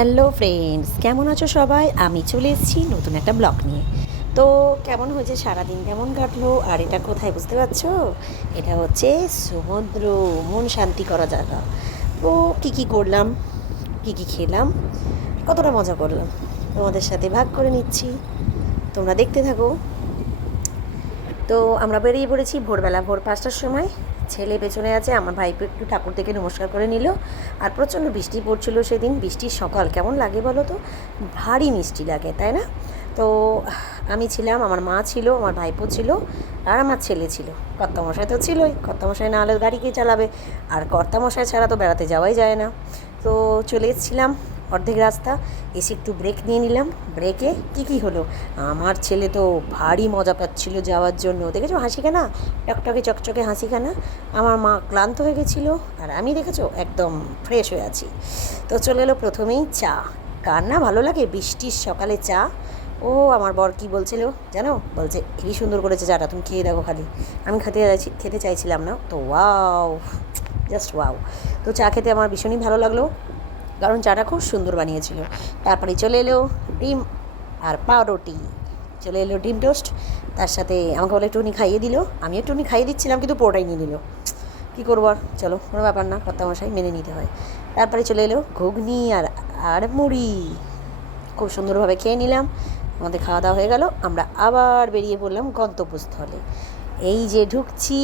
Hello friends, কেমন আছো সবাই? আমি চলে এসেছি নতুন একটা ব্লগ নিয়ে। তো কেমন হয়েছে সারাদিন, কেমন কাটলো? আর এটা কোথায় বুঝতে পারছো? এটা হচ্ছে সমুদ্র, মন শান্তি করা জায়গা। তো কী করলাম, কী খেলাম, কতটা মজা করলাম, তোমাদের সাথে ভাগ করে নিচ্ছি। তোমরা দেখতে থাকো। তো আমরা বেরিয়ে পড়েছি ভোরবেলা, ভোর 5টার সময়। ছেলে পেছনে আছে, আমার ভাইপো একটু ঠাকুর থেকে নমস্কার করে নিল। আর প্রচণ্ড বৃষ্টি পড়ছিল সেদিন। বৃষ্টির সকাল কেমন লাগে বলো তো? ভারী মিষ্টি লাগে, তাই না? তো আমি ছিলাম, আমার মা ছিল, আমার ভাইপো ছিল, আর আমার ছেলে ছিল। কর্তামশাই তো ছিলই, কর্তামশাই না হলে গাড়ি কে চালাবে? আর কর্তামশাই ছাড়া তো বেড়াতে যাওয়াই যায় না। তো চলে এসেছিলাম অর্ধেক রাস্তা, এসে একটু ব্রেক নিয়ে নিলাম। ব্রেকে কী হলো, আমার ছেলে তো ভারী মজা পাচ্ছিল যাওয়ার জন্য। দেখেছো হাসিখানা, টকটকে চকচকে হাসিখানা। আমার মা ক্লান্ত হয়ে গেছিলো, আর আমি দেখেছো একদম ফ্রেশ হয়ে আছি। তো চলে এলো প্রথমেই চা। কার না ভালো লাগে বৃষ্টির সকালে চা? ও আমার বর কী বলছিল জানো, বলছে হেবি সুন্দর করেছে চাটা, তুমি খেয়ে দেখো খালি। আমি খেতে চাইছিলাম না, তো ওয়াও, জাস্ট ওয়াও। তো চা খেতে আমার ভীষণই ভালো লাগলো, কারণ চাটা খুব সুন্দর বানিয়েছিল। তারপরে চলে এলো ডিম আর পাউরুটি, চলে এলো ডিম টোস্ট। তার সাথে আমাকে বলে একটুখানি খাইয়ে দিল, আমি একটুখানি খাইয়ে দিচ্ছিলাম, কিন্তু পুরোটাই নিয়ে নিল। কী করবো আর, চলো কোনো ব্যাপার না, কর্তামশাই মেনে নিতে হয়। তারপরে চলে এলো ঘুগনি আর আর মুড়ি, খুব সুন্দরভাবে খেয়ে নিলাম। আমাদের খাওয়া দাওয়া হয়ে গেল, আমরা আবার বেরিয়ে পড়লাম গন্তব্যস্থলে। এই যে ঢুকছি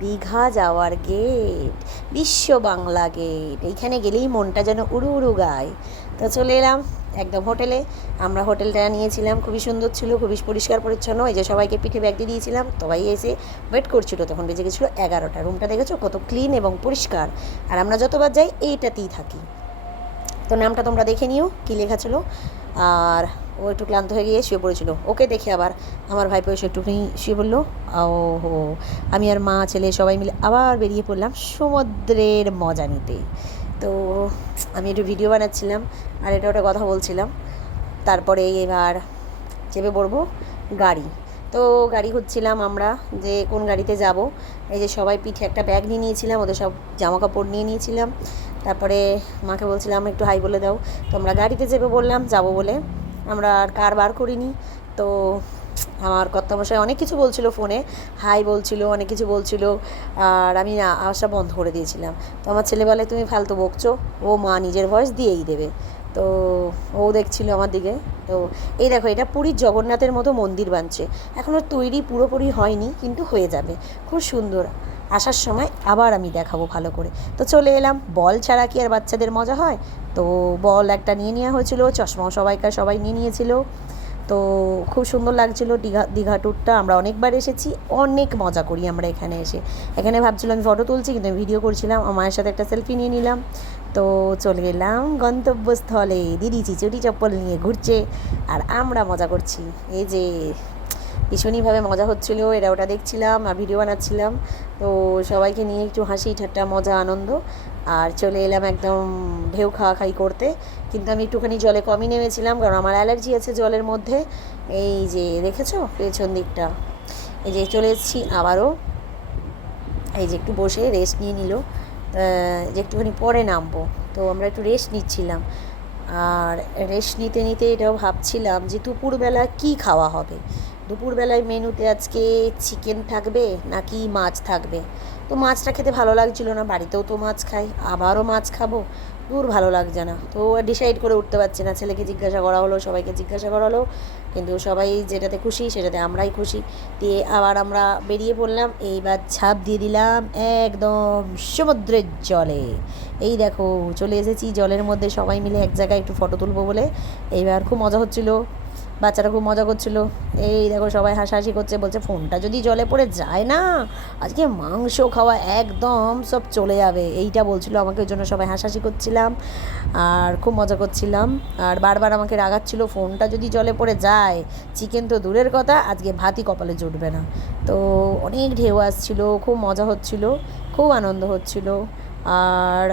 দীঘা যাওয়ার গেট, বিশ্ব বাংলা গেট। এইখানে গেলেই মনটা যেন উড়ু উড়ু গায়। তো চলে এলাম একদম হোটেলে। আমরা হোটেলটা নিয়েছিলাম, খুবই সুন্দর ছিল, খুবই পরিষ্কার পরিচ্ছন্ন। এই যে সবাইকে পিঠে ব্যাগ দিয়ে দিয়েছিলাম, সবাই এসে ওয়েট করছিল। তখন বেজে গেছিলো 11টা। রুমটা দেখেছো কত ক্লিন এবং পরিষ্কার, আর আমরা যতবার যাই এইটাতেই থাকি। তো নামটা তোমরা দেখে নিও কী লেখা ছিল। আর ও একটু ক্লান্ত হয়ে গিয়ে শুয়ে পড়েছিল, ওকে দেখে আবার আমার ভাইপো এসে একটুখানি শুয়ে পড়লো। ও হো, আমি আর মা ছেলে সবাই মিলে আবার বেরিয়ে পড়লাম সমুদ্রের মজা নিতে। তো আমি একটু ভিডিও বানাচ্ছিলাম আর এটা ওটা কথা বলছিলাম। তারপরে এবার চেপে পড়বো গাড়ি। তো গাড়ি খুঁজছিলাম আমরা, যে কোন গাড়িতে যাব। এই যে সবাই পিঠে একটা ব্যাগ নিয়ে নিয়েছিলাম, ওদের সব জামা কাপড় নিয়ে নিয়েছিলাম। তারপরে মাকে বলছিলাম একটু হাই বলে দাও। তো আমরা গাড়িতে চেপে বললাম যাব বলে, আমরা আর কার বার করিনি। তো আমার কর্তামশাই অনেক কিছু বলছিল ফোনে, হাই বলছিল, অনেক কিছু বলছিল, আর আমি না আওয়াজটা বন্ধ করে দিয়েছিলাম। তো আমার ছেলে বলে তুমি ফালতু বকছো, ও মা নিজের ভয়েস দিয়েই দেবে। তো ও দেখছিল আমার দিকে। তো এই দেখো, এটা পুরীর জগন্নাথের মতো মন্দির বানছে, এখনও তৈরি পুরোপুরি হয়নি, কিন্তু হয়ে যাবে, খুব সুন্দর। আসার সময় আবার আমি দেখাবো ভালো করে। তো চলে এলাম, বল ছাড়া কি আর বাচ্চাদের মজা হয়? তো বল একটা নিয়ে নেওয়া হয়েছিল, চশমাও সবাই নিয়ে নিয়েছিল। তো খুব সুন্দর লাগছিল দীঘা ট্যুরটা। আমরা অনেকবার এসেছি, অনেক মজা করি আমরা এখানে এসে। এখানে ভাবছিলাম আমি ফটো তুলছি, কিন্তু আমি ভিডিও করছিলাম। আমার মায়ের সাথে একটা সেলফি নিয়ে নিলাম। তো চলে গেলাম গন্তব্যস্থলে। দিদি চিচুটি চপ্পল নিয়ে ঘুরছে, আর আমরা মজা করছি। এই যে ভীষণইভাবে মজা হচ্ছিলো, এটা ওটা দেখছিলাম আর ভিডিও বানাচ্ছিলাম। তো সবাইকে নিয়ে একটু হাসি ঠাট্টা মজা আনন্দ। আর চলে এলাম একদম ঢেউ খাওয়াখাই করতে। কিন্তু আমি একটুখানি জলে কমই নেমেছিলাম, কারণ আমার অ্যালার্জি আছে জলের মধ্যে। এই যে দেখেছো পেছন দিকটা, এই যে চলে এসেছি আবারও। এই যে একটু বসে রেস্ট নিয়ে নিল, যে একটুখানি পরে নামবো। তো আমরা একটু রেস্ট নিচ্ছিলাম, আর রেস্ট নিতে নিতে এটাও ভাবছিলাম যে দুপুরবেলা কি খাওয়া হবে। দুপুরবেলায় মেনুতে আজকে চিকেন থাকবে নাকি মাছ থাকবে। তো মাছটা খেতে ভালো লাগছিল না, বাড়িতেও তো মাছ খাই, আবারও মাছ খাবো, দূর ভালো লাগছে না। তো ডিসাইড করে উঠতে পারছি না। ছেলেকে জিজ্ঞাসা করা হলো, সবাইকে জিজ্ঞাসা করা হলো, কিন্তু সবাই যেটাতে খুশি সেটাতে আমরাই খুশি। দিয়ে আবার আমরা বেরিয়ে পড়লাম। এইবার ঝাঁপ দিয়ে দিলাম একদম সমুদ্রের জলে। এই দেখো চলে এসেছি জলের মধ্যে, সবাই মিলে এক জায়গায় একটু ফটো তুলবো বলে। এইবার খুব মজা হচ্ছিলো, বাচ্চারা খুব মজা করছিল। এই দেখো সবাই হাসাহাসি করছে, বলছে ফোনটা যদি জলে পড়ে যায় না, আজকে মাংস খাওয়া একদম সব চলে যাবে, এইটা বলছিল আমাকে। ওই জন্য সবাই হাসাহাসি করছিলাম আর খুব মজা করছিলাম। আর বারবার আমাকে রাগাচ্ছিল, ফোনটা যদি জলে পড়ে যায়, চিকেন তো দূরের কথা, আজকে ভাতই কপালে জুটবে না। তো অনেক ঢেউ আসছিল, খুব মজা হচ্ছিল, খুব আনন্দ হচ্ছিল। আর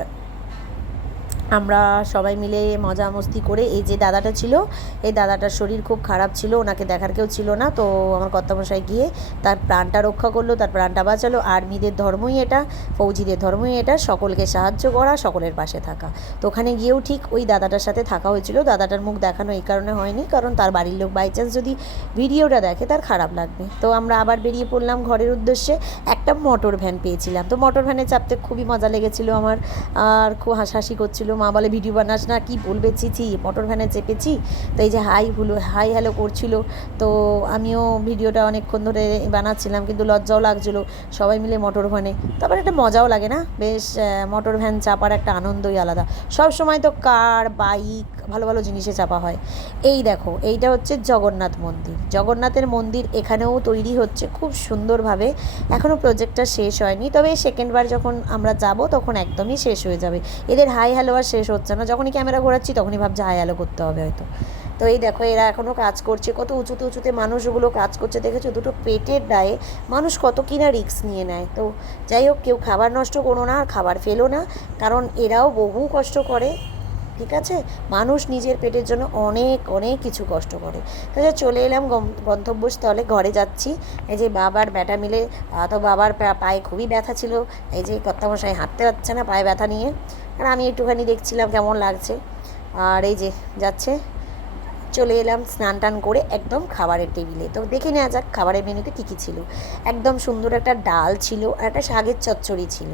আমরা সবাই মিলে মজা মস্তি করে, এই যে দাদাটা ছিল, এই দাদাটার শরীর খুব খারাপ ছিল, ওনাকে দেখার কেউ ছিল না, তো আমার কর্তামশাই গিয়ে তার প্রাণটা রক্ষা করলো, তার প্রাণটা বাঁচালো। আর্মিদের ধর্মই এটা, ফৌজিদের ধর্মই এটা, সকলকে সাহায্য করা, সকলের পাশে থাকা। তো ওখানে গিয়েও ঠিক ওই দাদাটার সাথে থাকা হয়েছিল। দাদাটার মুখ দেখানো এই কারণে হয়নি, কারণ তার বাড়ির লোক বাই চান্স যদি ভিডিওটা দেখে তার খারাপ লাগবে। তো আমরা আবার বেরিয়ে পড়লাম ঘরের উদ্দেশ্যে। একটা মোটর ভ্যান পেয়েছিলাম, তো মোটর ভ্যানে চাপতে খুবই মজা লেগেছিলো আমার, আর খুব হাসাহাসি করছিলো। মা বলে ভিডিও বানাস না, কি বলবে, চিচি মোটর ভ্যানে চেপেছি। তো এই যে হাই হ্যালো করছিল, তো আমিও ভিডিওটা অনেকক্ষণ ধরে বানাচ্ছিলাম, কিন্তু লজ্জাও লাগছিলো সবাই মিলে মোটর ভ্যানে। তারপর একটা মজাও লাগে না, বেশ মোটর ভ্যান চাপার একটা আনন্দই আলাদা। সব সময় তো কার বাইক ভালো ভালো জিনিসে চাপা হয়। এই দেখো, এইটা হচ্ছে জগন্নাথ মন্দির। জগন্নাথের মন্দির এখানেও তৈরি হচ্ছে খুব সুন্দরভাবে, এখনও প্রজেক্টটা শেষ হয়নি, তবে সেকেন্ডবার যখন আমরা যাব তখন একদমই শেষ হয়ে যাবে। এদের হাই হ্যালো আর শেষ হচ্ছে না, যখনই ক্যামেরা ঘোরাচ্ছি তখনই ভাবছে হাই হ্যালো করতে হবে হয়তো। তো এই দেখো, এরা এখনও কাজ করছে, কত উঁচুতে উঁচুতে মানুষগুলো কাজ করছে, দেখেছো? দুটো পেটের দায়ে মানুষ কত কিনা রিস্ক নিয়ে নেয়। তো যাই হোক, কেউ খাবার নষ্ট করো না আর খাবার ফেলো না, কারণ এরাও বহু কষ্ট করে, ঠিক আছে? মানুষ নিজের পেটের জন্য অনেক অনেক কিছু কষ্ট করে। তাহলে চলে এলাম গন্তব্যস্থলে, ঘরে যাচ্ছি। এই যে বাবার ব্যাটা মিলে, তো বাবার পায়ে খুবই ব্যথা ছিল, এই যে কর্তামশাই হাঁটতে পারছে না পায়ে ব্যথা নিয়ে, আর আমি একটুখানি দেখছিলাম কেমন লাগছে। আর এই যে যাচ্ছে, চলে এলাম স্নান টান করে একদম খাবারের টেবিলে। তো দেখে নেওয়া যাক খাবারের মেনুতে কী কী ছিল। একদম সুন্দর একটা ডাল ছিল, আর একটা শাকের চচ্চড়ি ছিল,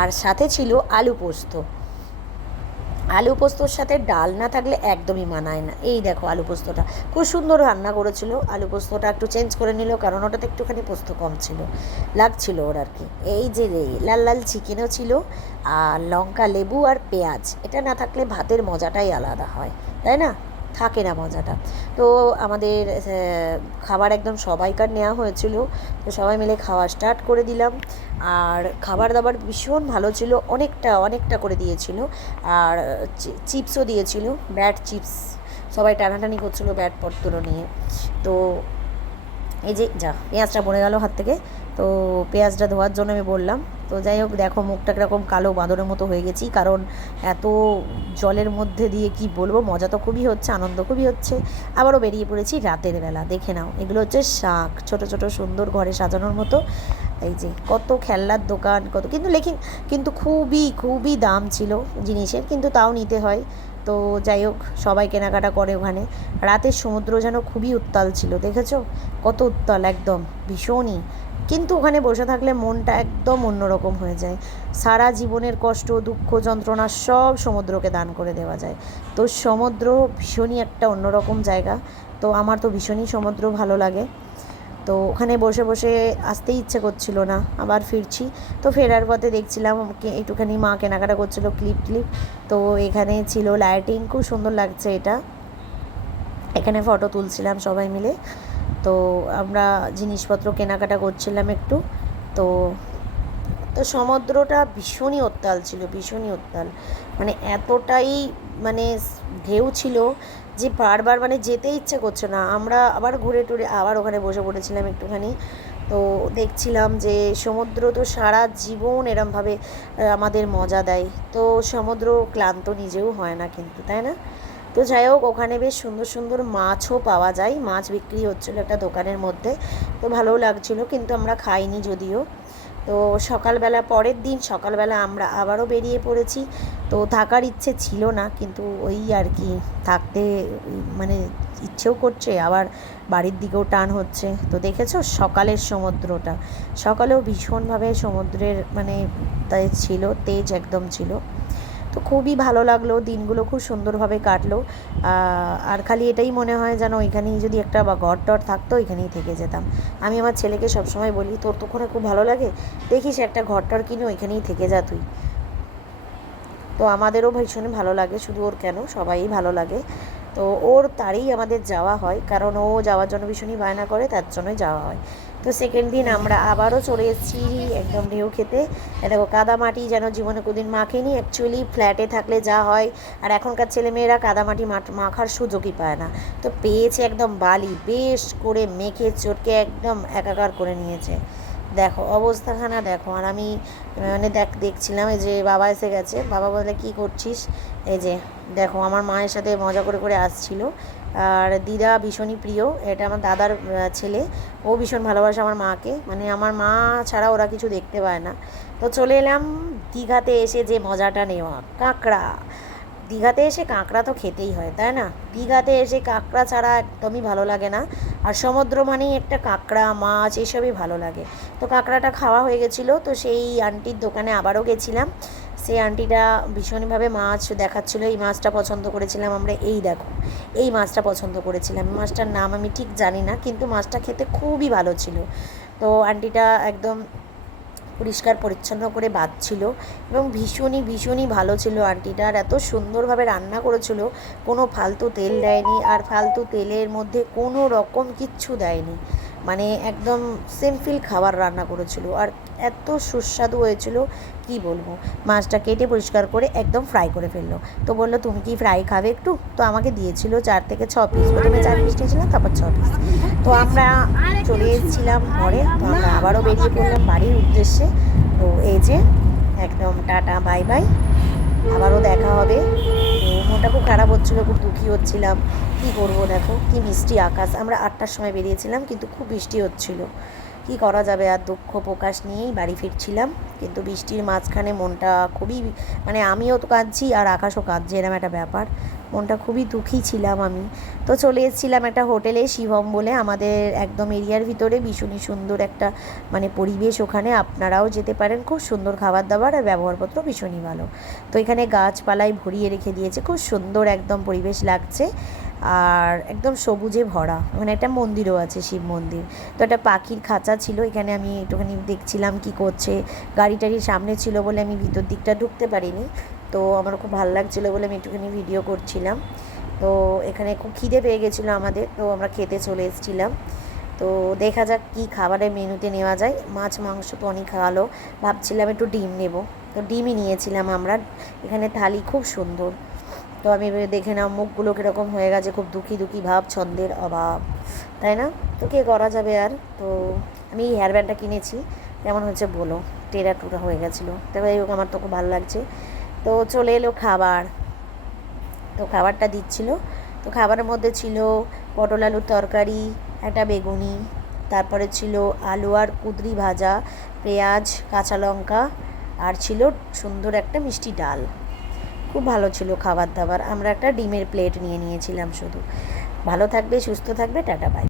আর সাথে ছিল আলু পোস্ত। আলু পোস্তর সাথে ডাল না থাকলে একদমই মানায় না। এই দেখো আলু পোস্তটা খুব সুন্দর রান্না করেছিল। আলু পোস্তটা একটু চেঞ্জ করে নিল, কারণ ওটাতে একটুখানি পোস্ত কম ছিল, লাগছিল ওর আর কি। এই যে লাল লাল চিকেনও ছিল, আর লঙ্কা, লেবু আর পেঁয়াজ, এটা না থাকলে ভাতের মজাটাই আলাদা হয়, তাই না? থাকে না মজাটা। তো আমাদের খাবার একদম সবাইকার নেওয়া হয়েছিল, তো সবাই মিলে খাওয়া স্টার্ট করে দিলাম। আর খাবার দাবার ভীষণ ভালো ছিল, অনেকটা অনেকটা করে দিয়েছিল। আর চিপসও দিয়েছিল, ব্যাট চিপস, সবাই টানাটানি করছিলো ব্যাটপত্র নিয়ে। তো এই যে পেঁয়াজটা পড়ে গেল হাত থেকে, তো পেঁয়াজটা ধোয়ার জন্য আমি বললাম। তো যাই হোক, দেখো মুখটা কীরকম কালো বাঁদরের মতো হয়ে গেছি, কারণ এত জলের মধ্যে দিয়ে কি বলবো, মজা তো খুবই হচ্ছে, আনন্দ খুবই হচ্ছে। আবারও বেরিয়ে পড়েছি রাতের বেলা। দেখে নাও, এগুলো হচ্ছে শাক, ছোট ছোট সুন্দর ঘরে সাজানোর মতো। এই যে কত খেলনার দোকান, কত, কিন্তু খুবই খুবই দাম ছিল জিনিসের, কিন্তু তাও নিতে হয়। তো যাই হোক, সবাই কেনাকাটা করে ওখানে। রাতের সমুদ্র যেন খুবই উত্তাল ছিল, দেখেছো কত উত্তাল, একদম ভীষণই। কিন্তু ওখানে বসে থাকলে মনটা একদম অন্যরকম হয়ে যায়। সারা জীবনের কষ্ট, দুঃখ, যন্ত্রণা সব সমুদ্রকে দান করে দেওয়া যায়। তো সমুদ্র ভীষণই একটা অন্যরকম জায়গা। তো আমার তো ভীষণই সমুদ্র ভালো লাগে। তো ওখানে বসে বসে আসতেই ইচ্ছে করছিল না, আবার ফিরছি। তো ফেরার পথে দেখছিলাম একটুখানি মা কেনাকাটা করছিলো ক্লিপ। তো এখানে ছিল লাইটিং, খুব সুন্দর লাগছে এটা। এখানে ফটো তুলছিলাম সবাই মিলে। তো আমরা জিনিসপত্র কেনাকাটা করছিলাম একটু। তো তো সমুদ্রটা ভীষণই উত্তাল ছিল, ভীষণই উত্তাল, মানে এতটাই মানে ঢেউ ছিল যে বারবার মানে যেতে ইচ্ছে করছে না। আমরা আবার ঘুরে টুরে আবার ওখানে বসে পড়েছিলাম একটুখানি। তো দেখছিলাম যে সমুদ্র তো সারা জীবন এরমভাবে আমাদের মজা দেয়। তো সমুদ্র ক্লান্ত নিজেও হয় না কিন্তু, তাই না? তো যাই হোক, ওখানে বেশ সুন্দর সুন্দর মাছও পাওয়া যায়, মাছ বিক্রি হচ্ছিলো একটা দোকানের মধ্যে। তো ভালোও লাগছিলো, কিন্তু আমরা খাইনি যদিও। তো সকালবেলা, পরের দিন সকালবেলা আমরা আবারও বেরিয়ে পড়েছি। তো থাকার ইচ্ছে ছিল না, কিন্তু ওই আর কি, থাকতে মানে ইচ্ছেও করছে, আবার বাড়ির দিকেও টান হচ্ছে। তো দেখেছো সকালের সমুদ্রটা, সকালেও ভীষণভাবে সমুদ্রের মানে তাই ছিল, তেজ একদম ছিল। তো খুবই ভালো লাগলো, দিনগুলো খুব সুন্দরভাবে কাটলো। আর খালি এটাই মনে হয় যেন ওইখানেই যদি একটা বা ঘর টর থাকতো, ওইখানেই থেকে যেতাম। আমি আমার ছেলেকে সবসময় বলি, তোর তো ওখানে খুব ভালো লাগে, দেখিস একটা ঘর টর কিনে ওইখানেই থেকে যা তুই। তো আমাদেরও ভীষণ ভালো লাগে, শুধু ওর কেন, সবাই ভালো লাগে। তো ওর তারই আমাদের যাওয়া হয়, কারণ ও যাওয়ার জন্য ভীষণই বায়না করে, তার জন্যই যাওয়া হয়। তো সেকেন্ড দিন আমরা আবারও চলে এসেছি একদম ঢেউ খেতে। দেখো কাদামাটি যেন জীবনে কোনোদিন মাখেনি, অ্যাকচুয়ালি ফ্ল্যাটে থাকলে যা হয়, আর এখনকার ছেলেমেয়েরা কাদামাটি মাখার সুযোগই পায় না। তো পেয়েছে একদম বালি, বেশ করে মেখে চটকে একদম একাকার করে নিয়েছে। দেখো অবস্থাখানা দেখো। আর আমি মানে দেখছিলাম এই যে বাবা এসে গেছে। বাবা বলে কী করছিস? এই যে দেখো আমার মায়ের সাথে মজা করে করে আসছিল। আর দিদা ভীষণই প্রিয়, এটা আমার দাদার ছেলে। ও ভীষণ ভালোবাসে আমার মাকে, মানে আমার মা ছাড়া ওরা কিছু দেখতে পায় না। তো চলে এলাম দীঘাতে এসে যে মজাটা নেওয়া, কাঁকড়া। দীঘাতে এসে কাঁকড়া তো খেতেই হয়, তাই না? দীঘাতে এসে কাঁকড়া ছাড়া একদমই ভালো লাগে না। আর সমুদ্র মানেই একটা কাঁকড়া মাছ এসবই ভালো লাগে। তো কাঁকড়াটা খাওয়া হয়ে গেছিলো, তো সেই আন্টির দোকানে আবারও গেছিলাম। সেই আন্টিটা ভীষণভাবে মাছ দেখাচ্ছিলো। এই মাছটা পছন্দ করেছিলাম আমরা, এই দেখো এই মাছটা পছন্দ করেছিলাম। মাছটার নাম আমি ঠিক জানি না, কিন্তু মাছটা খেতে খুবই ভালো ছিল। তো আন্টিটা একদম পরিষ্কার পরিচ্ছন্ন করে বাঁধছিল এবং ভীষণই ভীষণই ভালো ছিল আন্টিটার। এত সুন্দরভাবে রান্না করেছিল, কোনো ফালতু তেল দেয়নি, আর ফালতু তেলের মধ্যে কোনো রকম কিচ্ছু দেয়নি। মানে একদম সিম্পল খাবার রান্না করেছিল, আর এত সুস্বাদু হয়েছিল কি বলবো। মাছটা কেটে পরিষ্কার করে একদম ফ্রাই করে ফেললো। তো বললো তুমি কি ফ্রাই খাবে একটু? তো আমাকে দিয়েছিল 4 থেকে 6 পিস, প্রথমে 4 পিস নিয়েছিলাম, তারপর 6 পিস। তো আমরা চলে এসেছিলাম ঘরে। তো আমরা আবারও বেরিয়ে পড়লাম বাড়ির উদ্দেশ্যে। তো এই যে একদম টাটা বাই বাই, আবারও দেখা হবে। তো মনটা খুব খারাপ হচ্ছিলো, খুব দুঃখী হচ্ছিলাম। কী করবো, দেখো কি মিষ্টি আকাশ। আমরা 8টার সময় বেরিয়েছিলাম, কিন্তু খুব বৃষ্টি হচ্ছিলো। কি করা যাবে, আর দুঃখ প্রকাশ নিয়েই বাড়ি ফিরছিলাম। কিন্তু বৃষ্টির মাঝখানে মনটা খুবই, মানে আমিও তো কাঁদছি আর আকাশও কাঁদছে, এরকম একটা ব্যাপার। মনটা খুবই দুঃখী ছিলাম আমি। তো চলে এসেছিলাম একটা হোটেলে, শিবম বলে, আমাদের একদম এরিয়ার ভিতরে। ভীষণই সুন্দর একটা মানে পরিবেশ ওখানে, আপনারাও যেতে পারেন। খুব সুন্দর খাবার দাবার আর ব্যবহারপত্র ভীষণই ভালো। তো এখানে গাছপালায় ভরিয়ে রেখে দিয়েছে, খুব সুন্দর একদম পরিবেশ লাগছে। আর একদম সবুজে ভরা, মানে একটা মন্দিরও আছে, শিব মন্দির। তো একটা পাখির খাঁচা ছিল, এখানে আমি একটুখানি দেখছিলাম কি করছে। গাড়ি টাড়ির সামনে ছিল বলে আমি ভিতর দিকটা ঢুকতে পারিনি। তো আমার খুব ভালো লাগছিলো বলে আমি একটুখানি ভিডিও করছিলাম। তো এখানে খুব খিদে পেয়ে গেছিলো আমাদের, তো আমরা খেতে চলে এসেছিলাম। তো দেখা যাক কী খাবারের মেনুতে নেওয়া যায়। মাছ মাংস তো অনেক খাওয়ালো, ভাবছিলাম একটু ডিম নেব। তো ডিমই নিয়েছিলাম আমরা। এখানে থালি খুব সুন্দর। তো আমি দেখে নাও মুখগুলো কীরকম হয়ে গেছে, খুব দুঃখী দুঃখী ভাব, ছন্দের অভাব, তাই না? তো কী করা যাবে আর। তো আমি এই হেয়ার ব্যান্ডটা কিনেছি, কেমন হয়েছে বলো, টেরা টুরা হয়ে গেছিলো। তবে এই হোক, আমার তো খুব ভালো লাগছে। তো চলে এলো খাবার। তো খাবারটা দিচ্ছিলো। তো খাবারের মধ্যে ছিল পটল আলুর তরকারি, একটা বেগুনি, তারপরে ছিল আলু আর কুঁদরি ভাজা, পেঁয়াজ, কাঁচা লঙ্কা, আর ছিল সুন্দর একটা মিষ্টি ডাল। খুব ভালো ছিল খাবার দাবার। আমরা একটা ডিমের প্লেট নিয়ে নিয়েছিলাম শুধু। ভালো থাকবে, সুস্থ থাকবে, টাটা বাই।